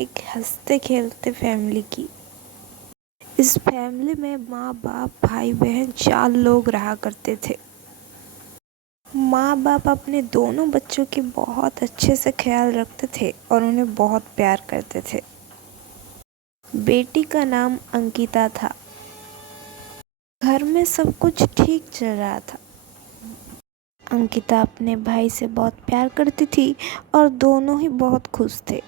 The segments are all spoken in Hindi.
एक हंसते खेलते फैमिली की। इस फैमिली में माँ बाप भाई बहन 4 लोग रहा करते थे। माँ बाप अपने दोनों बच्चों की बहुत अच्छे से ख्याल रखते थे और उन्हें बहुत प्यार करते थे। बेटी का नाम अंकिता था। घर में सब कुछ ठीक चल रहा था। अंकिता अपने भाई से बहुत प्यार करती थी और दोनों ही बहुत खुश थे।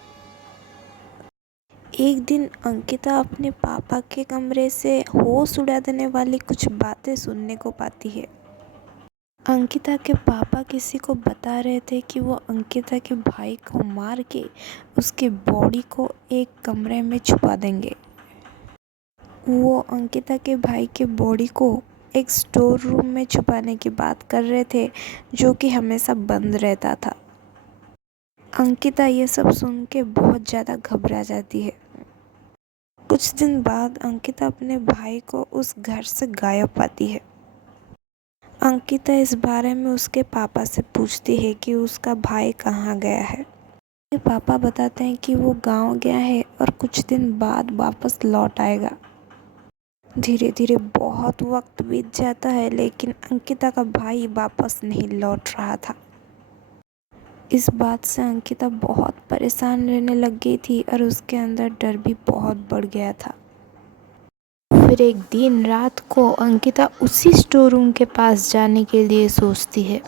एक दिन अंकिता अपने पापा के कमरे से होश उड़ा देने वाली कुछ बातें सुनने को पाती है। अंकिता के पापा किसी को बता रहे थे कि वो अंकिता के भाई को मार के उसके बॉडी को एक कमरे में छुपा देंगे। वो अंकिता के भाई के बॉडी को एक स्टोर रूम में छुपाने की बात कर रहे थे, जो कि हमेशा बंद रहता था। अंकिता ये सब सुन के बहुत ज़्यादा घबरा जाती है। कुछ दिन बाद अंकिता अपने भाई को उस घर से गायब पाती है। अंकिता इस बारे में उसके पापा से पूछती है कि उसका भाई कहाँ गया है। उसके पापा बताते हैं कि वो गांव गया है और कुछ दिन बाद वापस लौट आएगा। धीरे धीरे बहुत वक्त बीत जाता है, लेकिन अंकिता का भाई वापस नहीं लौट रहा था। इस बात से अंकिता बहुत परेशान रहने लग गई थी और उसके अंदर डर भी बहुत बढ़ गया था। फिर एक दिन रात को अंकिता उसी स्टोर रूम के पास जाने के लिए सोचती है।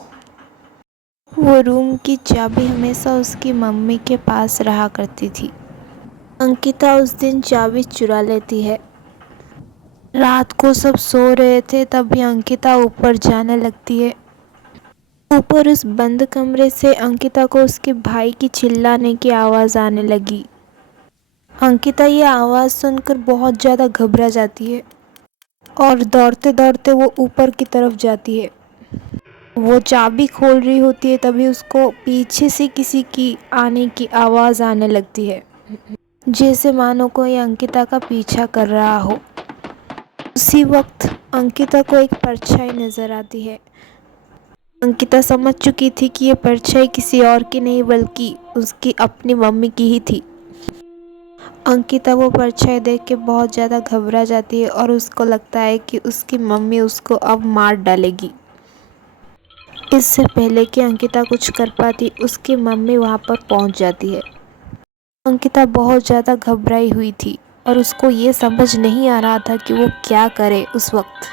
वो रूम की चाबी हमेशा उसकी मम्मी के पास रहा करती थी। अंकिता उस दिन चाबी चुरा लेती है। रात को सब सो रहे थे, तभी अंकिता ऊपर जाने लगती है। ऊपर उस बंद कमरे से अंकिता को उसके भाई की चिल्लाने की आवाज़ आने लगी। अंकिता ये आवाज़ सुनकर बहुत ज़्यादा घबरा जाती है और दौड़ते दौड़ते वो ऊपर की तरफ जाती है। वो चाबी खोल रही होती है, तभी उसको पीछे से किसी की आने की आवाज़ आने लगती है, जैसे मानो कोई अंकिता का पीछा कर रहा हो। उसी वक्त अंकिता को एक परछाई नज़र आती है। अंकिता समझ चुकी थी कि ये परछाई किसी और की नहीं बल्कि उसकी अपनी मम्मी की ही थी। अंकिता वो परछाई देख के बहुत ज़्यादा घबरा जाती है और उसको लगता है कि उसकी मम्मी उसको अब मार डालेगी। इससे पहले कि अंकिता कुछ कर पाती, उसकी मम्मी वहाँ पर पहुँच जाती है। अंकिता बहुत ज़्यादा घबराई हुई थी और उसको ये समझ नहीं आ रहा था कि वो क्या करे उस वक्त।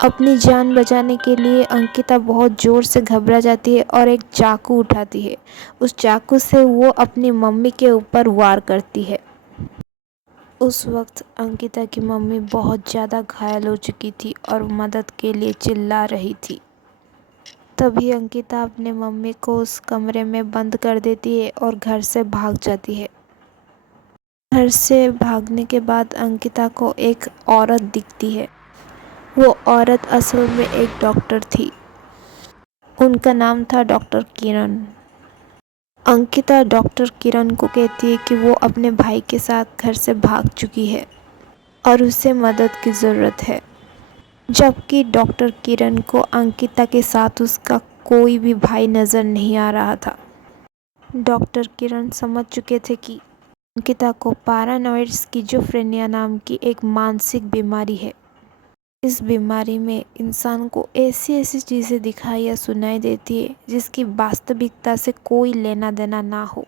अपनी जान बचाने के लिए अंकिता बहुत ज़ोर से घबरा जाती है और एक चाकू उठाती है। उस चाकू से वो अपनी मम्मी के ऊपर वार करती है। उस वक्त अंकिता की मम्मी बहुत ज़्यादा घायल हो चुकी थी और मदद के लिए चिल्ला रही थी। तभी अंकिता अपने मम्मी को उस कमरे में बंद कर देती है और घर से भाग जाती है। घर से भागने के बाद अंकिता को एक औरत दिखती है। वो औरत असल में एक डॉक्टर थी। उनका नाम था डॉक्टर किरण। अंकिता डॉक्टर किरण को कहती है कि वो अपने भाई के साथ घर से भाग चुकी है और उसे मदद की ज़रूरत है। जबकि डॉक्टर किरण को अंकिता के साथ उसका कोई भी भाई नज़र नहीं आ रहा था। डॉक्टर किरण समझ चुके थे कि अंकिता को पैरानॉइड स्किज़ोफ्रेनिया नाम की एक मानसिक बीमारी है। इस बीमारी में इंसान को ऐसी ऐसी चीज़ें दिखाई या सुनाई देती है जिसकी वास्तविकता से कोई लेना देना ना हो।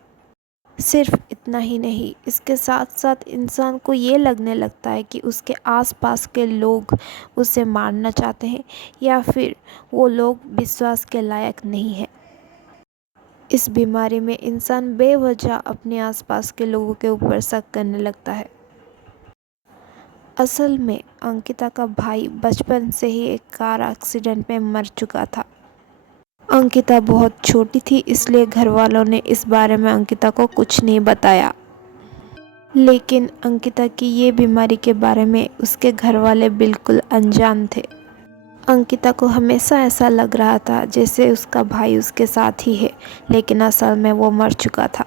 सिर्फ इतना ही नहीं, इसके साथ साथ इंसान को ये लगने लगता है कि उसके आसपास के लोग उसे मारना चाहते हैं या फिर वो लोग विश्वास के लायक नहीं हैं। इस बीमारी में इंसान बेवजह अपने आसपास के लोगों के ऊपर शक करने लगता है। असल में अंकिता का भाई बचपन से ही एक कार एक्सीडेंट में मर चुका था। अंकिता बहुत छोटी थी, इसलिए घर वालों ने इस बारे में अंकिता को कुछ नहीं बताया। लेकिन अंकिता की ये बीमारी के बारे में उसके घर वाले बिल्कुल अनजान थे। अंकिता को हमेशा ऐसा लग रहा था जैसे उसका भाई उसके साथ ही है, लेकिन असल में वो मर चुका था।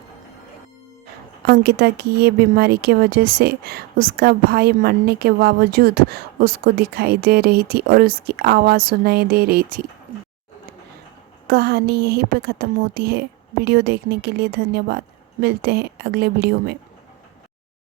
अंकिता की ये बीमारी की वजह से उसका भाई मरने के बावजूद उसको दिखाई दे रही थी और उसकी आवाज़ सुनाई दे रही थी। कहानी यहीं पे ख़त्म होती है। वीडियो देखने के लिए धन्यवाद। मिलते हैं अगले वीडियो में।